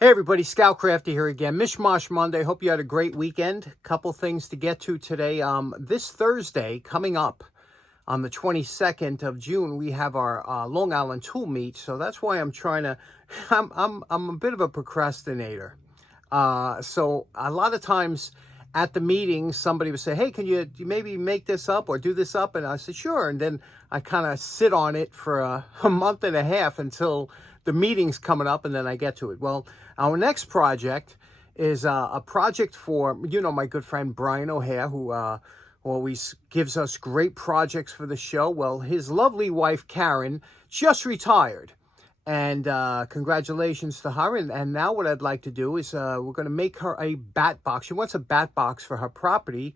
Hey everybody, Scoutcrafter here again. Mishmash Monday. Hope you had a great weekend. Couple things to get to today. This Thursday coming up on the 22nd of June, we have our Long Island tool meet. So that's why I'm trying to. I'm a bit of a procrastinator. So a lot of times at the meeting, somebody would say, "Hey, can you maybe make this up or do this up?" And I said, "Sure." And then I kind of sit on it for a month and a half until the meeting's coming up, and then I get to it. Well, our next project is a project for, my good friend Brian O'Hare, who always gives us great projects for the show. Well, his lovely wife, Karen, just retired. And congratulations to her. And now what I'd like to do is we're going to make her a bat box. She wants a bat box for her property.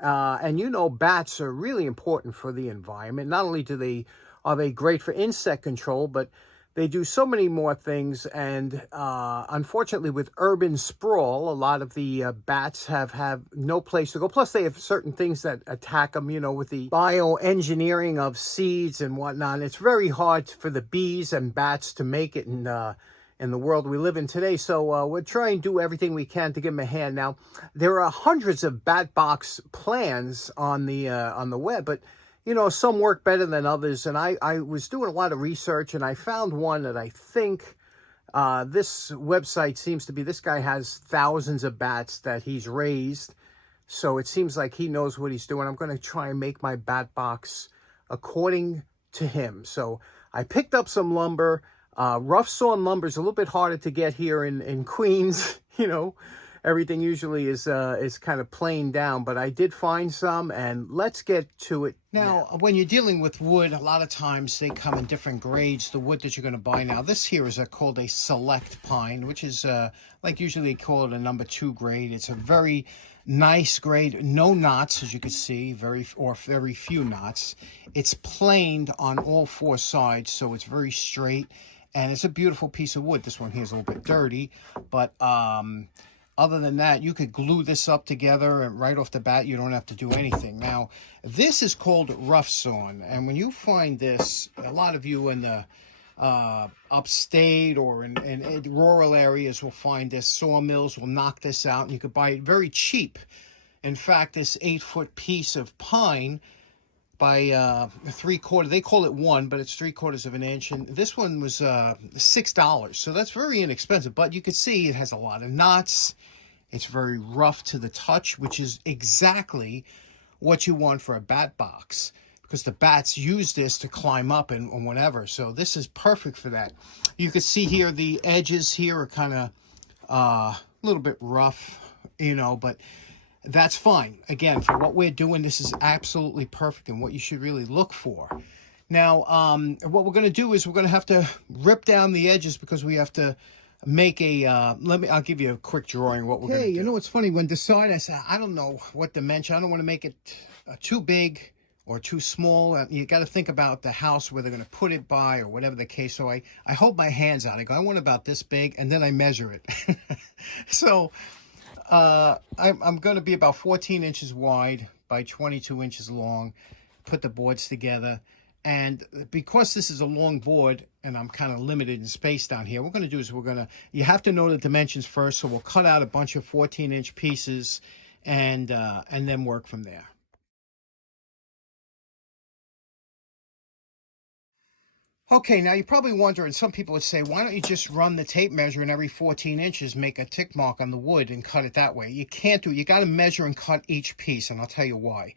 And bats are really important for the environment. Not only are they great for insect control, but they do so many more things, and unfortunately with urban sprawl, a lot of the bats have no place to go. Plus they have certain things that attack them, with the bioengineering of seeds and whatnot. It's very hard for the bees and bats to make it in the world we live in today. So we're trying to do everything we can to give them a hand. Now, there are hundreds of bat box plans on the web, but some work better than others. And I was doing a lot of research, and I found one that I think this website seems to be, this guy has thousands of bats that he's raised. So it seems like he knows what he's doing. I'm going to try and make my bat box according to him. So I picked up some lumber. Rough sawn lumber is a little bit harder to get here in Queens, Everything usually is kind of plain down, but I did find some, and let's get to it. Now, when you're dealing with wood, a lot of times they come in different grades, the wood that you're going to buy. Now, this here is called a select pine, which is like usually call it a number 2 grade. It's a very nice grade, no knots, as you can see, very few knots. It's planed on all 4 sides, so it's very straight, and it's a beautiful piece of wood. This one here is a little bit dirty, but other than that, you could glue this up together, and right off the bat, you don't have to do anything. Now, this is called rough sawn, and when you find this, a lot of you in the upstate or in rural areas will find this. Sawmills will knock this out, and you could buy it very cheap. In fact, this 8-foot piece of pine by 3/4, they call it 1, but it's 3/4 of an inch, and this one was $6. So that's very inexpensive, but you can see it has a lot of knots. It's very rough to the touch, which is exactly what you want for a bat box, because the bats use this to climb up and whatever. So this is perfect for that. You can see here the edges here are kind of a little bit rough, but that's fine. Again, for what we're doing, this is absolutely perfect and what you should really look for. Now, what we're going to do is we're going to have to rip down the edges, because we have to make a, I'll give you a quick drawing of what we're going to do. It's funny, when decide, I said, I don't know what dimension. I don't want to make it too big or too small. You got to think about the house where they're going to put it by, or whatever the case. So I hold my hands out. I go, I want about this big, and then I measure it. So I'm going to be about 14 inches wide by 22 inches long, put the boards together. And because this is a long board and I'm kind of limited in space down here, what we're going to do is you have to know the dimensions first. So we'll cut out a bunch of 14-inch pieces and then work from there. Okay, now you're probably wondering, some people would say, why don't you just run the tape measure and every 14 inches make a tick mark on the wood and cut it that way? You can't do it. You got to measure and cut each piece, and I'll tell you why.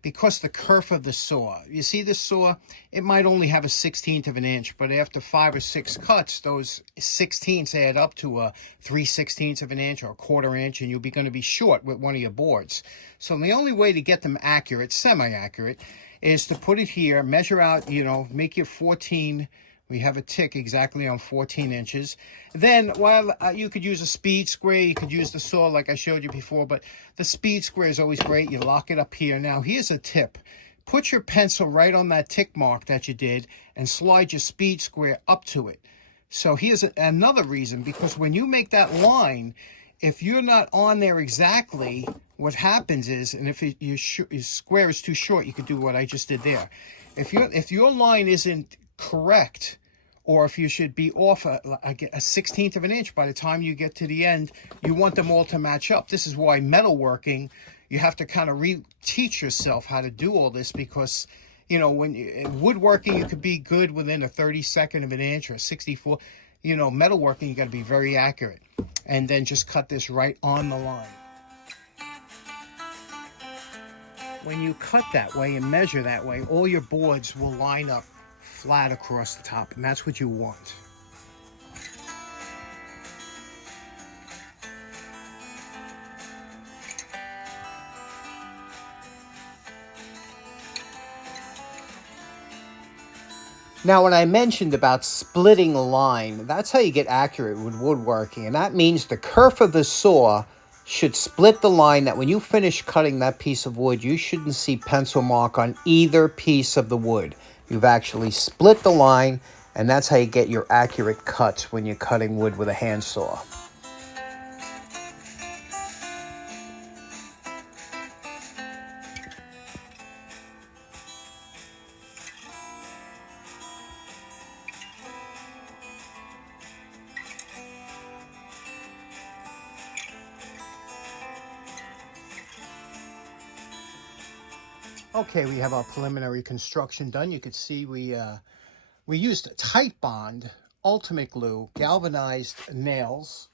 Because the kerf of the saw. You see this saw? It might only have a 1/16 of an inch, but after 5 or 6 cuts, those 16ths add up to a 3/16 of an inch or a 1/4 inch, and you'll be going to be short with one of your boards. So the only way to get them accurate, semi-accurate, is to put it here, measure out, make your 14. We have a tick exactly on 14 inches. Then, you could use a speed square. You could use the saw like I showed you before, but the speed square is always great. You lock it up here. Now, here's a tip. Put your pencil right on that tick mark that you did and slide your speed square up to it. So here's another reason, because when you make that line, if you're not on there exactly, what happens is, and if your square is too short, you could do what I just did there. If your line isn't correct or if you should be off a 1/16 of an inch by the time you get to the end. You want them all to match up. This is why metalworking, you have to kind of re-teach yourself how to do all this, because, you know, when woodworking, you could be good within a 32nd of an inch or a 64. You know, metalworking, you got to be very accurate. And then just cut this right on the line. When you cut that way and measure that way, all your boards will line up flat across the top, and that's what you want. Now, when I mentioned about splitting a line, that's how you get accurate with woodworking, and that means the kerf of the saw should split the line, that when you finish cutting that piece of wood, you shouldn't see pencil mark on either piece of the wood. You've actually split the line, and that's how you get your accurate cuts when you're cutting wood with a handsaw. Okay, we have our preliminary construction done. You can see we used Tight Bond, Ultimate Glue, galvanized nails,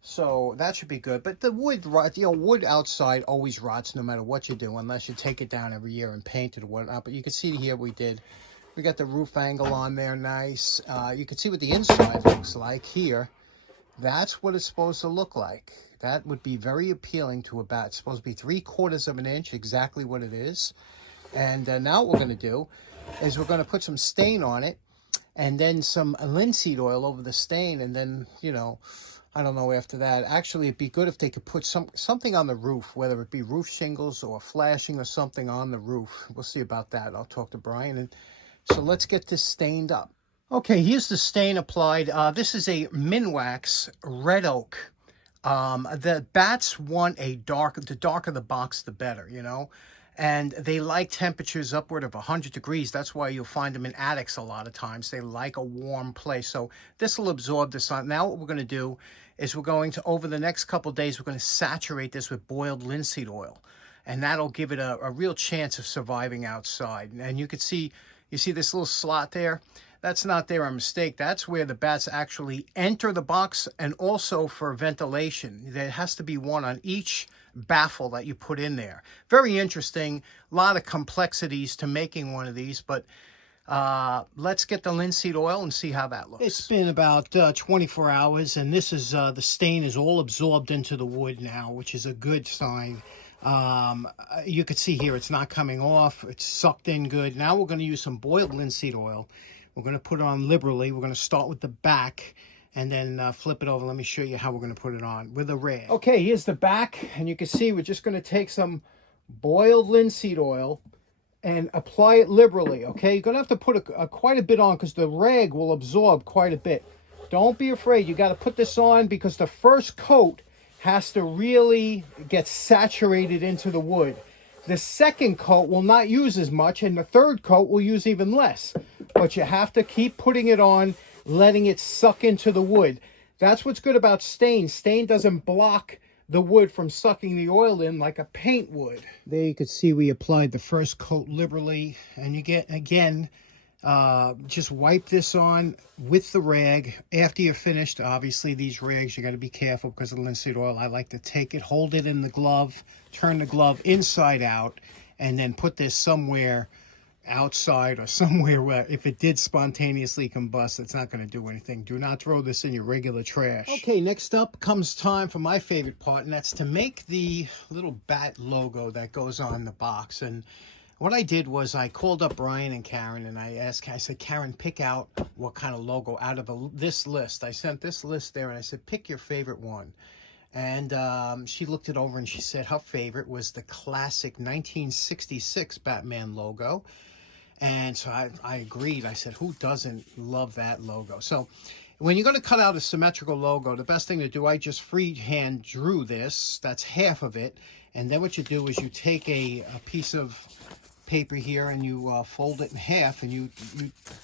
so that should be good. But the wood, wood outside always rots no matter what you do, unless you take it down every year and paint it or whatnot. But you can see here we got the roof angle on there, nice. You can see what the inside looks like here. That's what it's supposed to look like. That would be very appealing to a bat. It's supposed to be 3/4 of an inch, exactly what it is. And now what we're going to do is we're going to put some stain on it, and then some linseed oil over the stain, and then, you know, I don't know after that. Actually, it'd be good if they could put something on the roof, whether it be roof shingles or flashing or something on the roof. We'll see about that. I'll talk to Brian. And so let's get this stained up. Okay, here's the stain applied. This is a Minwax Red Oak. The bats want the darker the box, the better, you know. And they like temperatures upward of 100 degrees. That's why you'll find them in attics a lot of times. They like a warm place. So this will absorb the sun. Now what we're going to do is we're going to, over the next couple of days, we're going to saturate this with boiled linseed oil. And that'll give it a real chance of surviving outside. And you see this little slot there? That's not there a mistake. That's where the bats actually enter the box, and also for ventilation. There has to be one on each baffle that you put in there. Very interesting. A lot of complexities to making one of these, but let's get the linseed oil and see how that looks. It's been about 24 hours, and this is the stain is all absorbed into the wood now, which is a good sign. You can see here it's not coming off. It's sucked in good. Now we're going to use some boiled linseed oil. We're going to put it on liberally. We're going to start with the back and then flip it over. Let me show you how we're going to put it on with a rag. Okay, here's the back, and you can see we're just going to take some boiled linseed oil and apply it liberally, okay? You're going to have to put quite a bit on, because the rag will absorb quite a bit. Don't be afraid. You got to put this on, because the first coat has to really get saturated into the wood. The second coat will not use as much, and the third coat will use even less. But you have to keep putting it on, letting it suck into the wood. That's what's good about stain. Stain doesn't block the wood from sucking the oil in like a paint would. There you can see we applied the first coat liberally, and you get, again, just wipe this on with the rag. After you're finished, obviously these rags, you got to be careful because of the linseed oil. I like to take it, hold it in the glove, turn the glove inside out, and then put this somewhere outside or somewhere where if it did spontaneously combust, it's not going to do anything. Do not throw this in your regular trash. Okay, next up comes time for my favorite part, and that's to make the little bat logo that goes on the box. And what I did was I called up Brian and Karen, and I said, Karen, pick out what kind of logo out of this list. I sent this list there, and I said, pick your favorite one. And she looked it over, and she said her favorite was the classic 1966 Batman logo. And so I agreed. I said, who doesn't love that logo? So when you're going to cut out a symmetrical logo, the best thing to do, I just freehand drew this. That's half of it. And then what you do is you take a piece of paper here, and you fold it in half, and you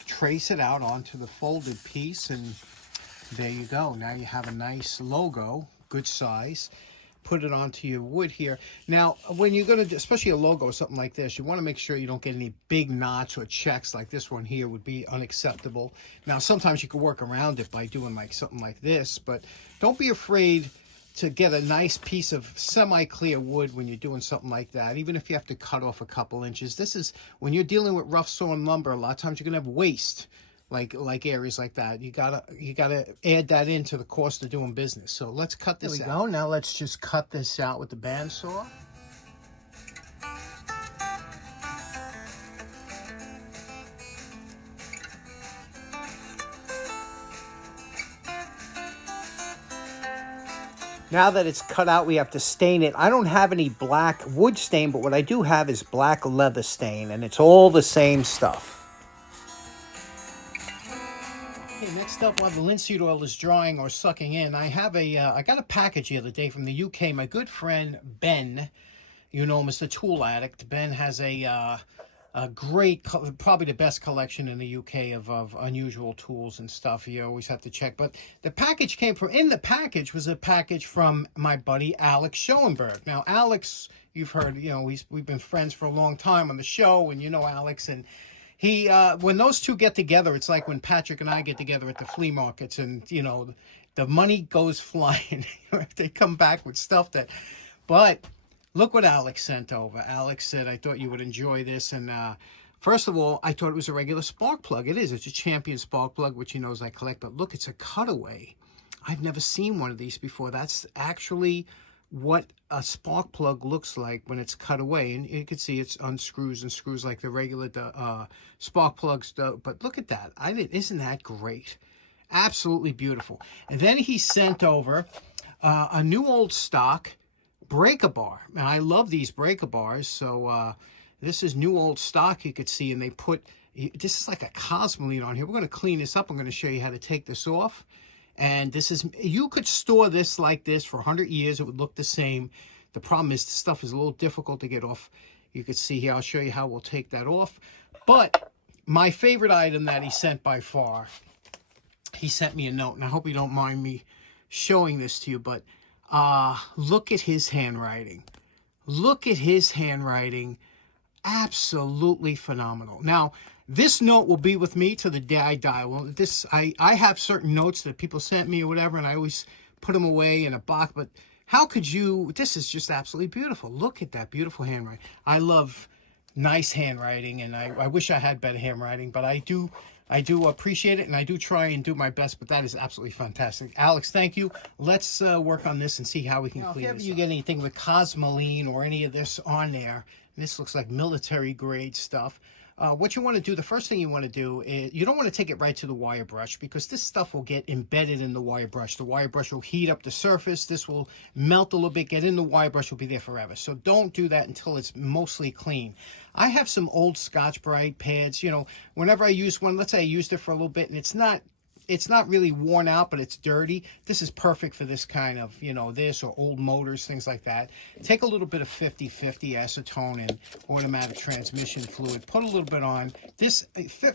trace it out onto the folded piece, and there you go. Now you have a nice logo, good size. Put it onto your wood here. Now, when you're going to, especially a logo or something like this, you want to make sure you don't get any big knots or checks like this one here would be unacceptable. Now, sometimes you can work around it by doing like something like this, but don't be afraid to get a nice piece of semi-clear wood when you're doing something like that, even if you have to cut off a couple inches. This is, when you're dealing with rough sawn lumber, a lot of times you're going to have waste. Like areas like that, you gotta add that into the cost of doing business. So let's cut this out. There we go. Now let's just cut this out with the bandsaw. Now that it's cut out, we have to stain it. I don't have any black wood stain, but what I do have is black leather stain, and it's all the same stuff. Okay, next up, while the linseed oil is drying or sucking in, I have I got a package the other day from the UK. My good friend Ben, you know him as the Tool Addict. Ben has a great, probably the best collection in the UK of unusual tools and stuff. You always have to check. But the package came from, in the package was a package from my buddy Alex Schoenberg. Now, Alex, you've heard, you know, we've been friends for a long time on the show, and you know Alex, and he, when those two get together, it's like when Patrick and I get together at the flea markets, and, you know, the money goes flying. They come back with stuff that, but look what Alex sent over. Alex said, I thought you would enjoy this. And first of all, I thought it was a regular spark plug. It is. It's a Champion spark plug, which he knows I collect. But look, it's a cutaway. I've never seen one of these before. That's actually what a spark plug looks like when it's cut away. And you can see it's unscrews and screws like the regular spark plugs do. But look at that. Isn't that great? Absolutely beautiful. And then he sent over a new old stock breaker bar. And I love these breaker bars. So this is new old stock, you could see, and they put, this is like a Cosmoline on here. We're going to clean this up. I'm going to show you how to take this off. And this is, you could store this like this for 100 years. It would look the same. The problem is the stuff is a little difficult to get off. You could see here, I'll show you how we'll take that off. But my favorite item that he sent by far, he sent me a note, and I hope you don't mind me showing this to you, but look at his handwriting. Look at his handwriting. Absolutely phenomenal. Now, this note will be with me to the day I die. Well, I have certain notes that people sent me or whatever, and I always put them away in a box. But how could you? This is just absolutely beautiful. Look at that beautiful handwriting. I love nice handwriting, and I wish I had better handwriting, but I do appreciate it, and I do try and do my best, but that is absolutely fantastic. Alex, thank you. Let's work on this and see how we can clean this up. If you get anything with Cosmoline or any of this on there, this looks like military grade stuff. What you want to do, the first thing you want to do is, you don't want to take it right to the wire brush, because this stuff will get embedded in the wire brush. The wire brush will heat up the surface. This will melt a little bit, get in the wire brush, will be there forever. So don't do that until it's mostly clean. I have some old Scotch-Brite pads. You know, whenever I use one, let's say I used it for a little bit and it's not really worn out, but it's dirty. This is perfect for this kind of, you know, this or old motors, things like that. Take a little bit of 50/50 acetone and automatic transmission fluid. Put a little bit on. This,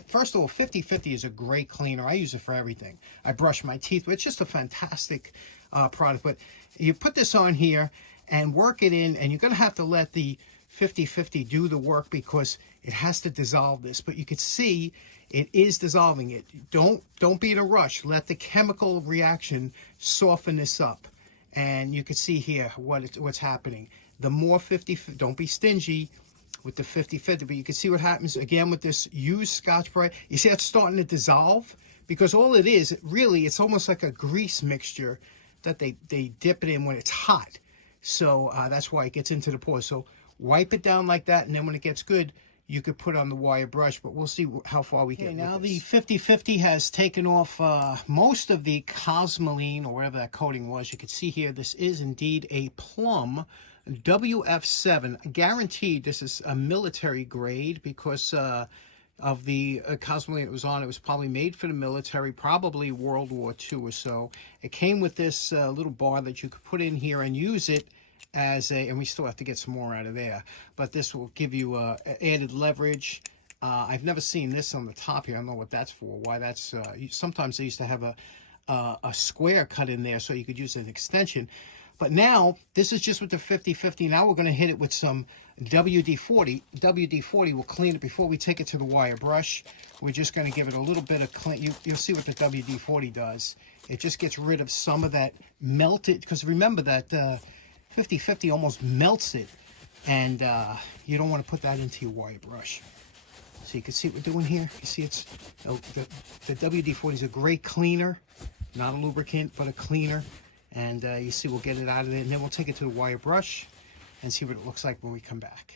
first of all, 50/50 is a great cleaner. I use it for everything. I brush my teeth, but it's just a fantastic product. But you put this on here and work it in, and you're going to have to let the 50/50 do the work, because it has to dissolve this. But you can see it is dissolving it. Don't be in a rush. Let the chemical reaction soften this up. And you can see here what's happening. The more 50, don't be stingy with the 50/50, but you can see what happens again with this used Scotch-Brite. You see it's starting to dissolve, because all it is, really, it's almost like a grease mixture that they dip it in when it's hot. So that's why it gets into the pores. So wipe it down like that, and then when it gets good, you could put on the wire brush, but we'll see how far we get. Okay, now the 50/50 has taken off most of the Cosmoline, or whatever that coating was. You can see here, this is indeed a Plum WF7. Guaranteed this is a military grade, because of the Cosmoline it was on. It was probably made for the military, probably World War II or so. It came with this little bar that you could put in here and use it as a, and we still have to get some more out of there, but this will give you added leverage. I've never seen this on the top here. I don't know what that's for, why that's, sometimes they used to have a square cut in there so you could use an extension. But now, this is just with the 50/50. Now we're going to hit it with some WD-40. WD-40 will clean it before we take it to the wire brush. We're just going to give it a little bit of clean. You'll see what the WD-40 does. It just gets rid of some of that melted, because remember that 50/50 almost melts it. And you don't want to put that into your wire brush. So you can see what we're doing here. You see it's, the WD-40 is a great cleaner. Not a lubricant, but a cleaner. And you see we'll get it out of there, and then we'll take it to the wire brush and see what it looks like when we come back.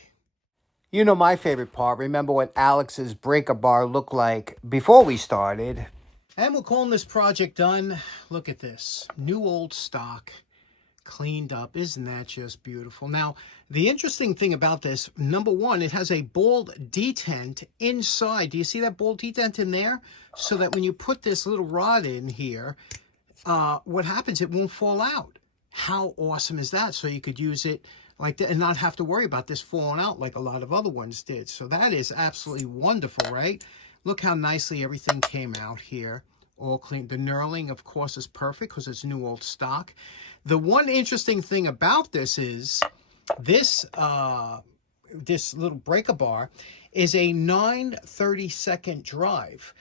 You know my favorite part. Remember what Alex's breaker bar looked like before we started. And we're calling this project done. Look at this. New old stock. Cleaned up. Isn't that just beautiful? Now, the interesting thing about this, number one, it has a bald detent inside. Do you see that bald detent in there? So that when you put this little rod in here, what happens, it won't fall out. How awesome is that? So you could use it like that and not have to worry about this falling out like a lot of other ones did. So that is absolutely wonderful, right? Look how nicely everything came out here. All clean. The knurling, of course, is perfect because it's new old stock. The one interesting thing about this is this this little breaker bar is a 9/32 drive.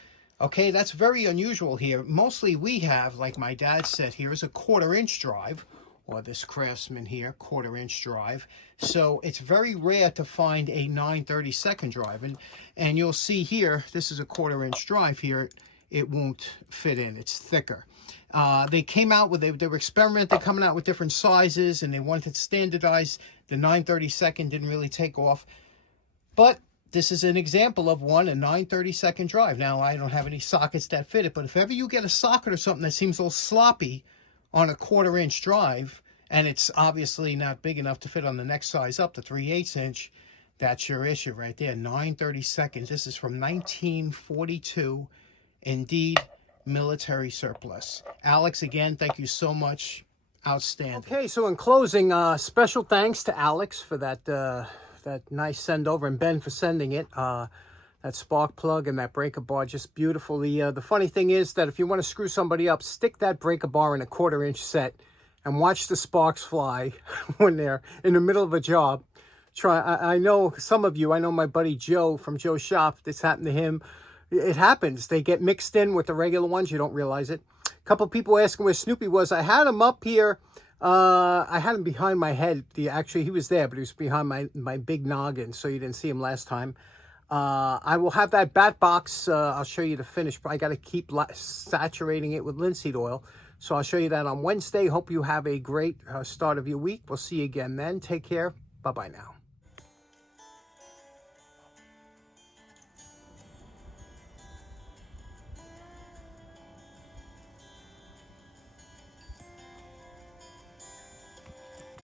Okay, that's very unusual here. Mostly we have, like my dad said here, is a 1/4" drive, or this Craftsman here, 1/4" drive. So it's very rare to find a 9/32 drive. And you'll see here, this is a 1/4" drive here. It won't fit in. It's thicker. They came out with, they were experimenting, coming out with different sizes, and they wanted to standardize. The 9/32 didn't really take off. But this is an example of one, a 9/32 drive. Now, I don't have any sockets that fit it, but if ever you get a socket or something that seems a little sloppy on a 1/4" drive, and it's obviously not big enough to fit on the next size up, the 3/8", that's your issue right there. 9/32. This is from 1942. Indeed, military surplus. Alex, again, thank you so much. Outstanding. Okay, so in closing, special thanks to Alex for that that nice send over, and Ben for sending it. That spark plug and that breaker bar, just beautiful. The funny thing is that if you want to screw somebody up, stick that breaker bar in a 1/4" set and watch the sparks fly when they're in the middle of a job. I know some of you, I know my buddy Joe from Joe's shop, this happened to him. It happens. They get mixed in with the regular ones. You don't realize it. A couple people asking where Snoopy was. I had him up here. I had him behind my head. Actually, he was there, but he was behind my big noggin, so you didn't see him last time. I will have that bat box. I'll show you the finish. I got to keep saturating it with linseed oil. So I'll show you that on Wednesday. Hope you have a great start of your week. We'll see you again then. Take care. Bye-bye now.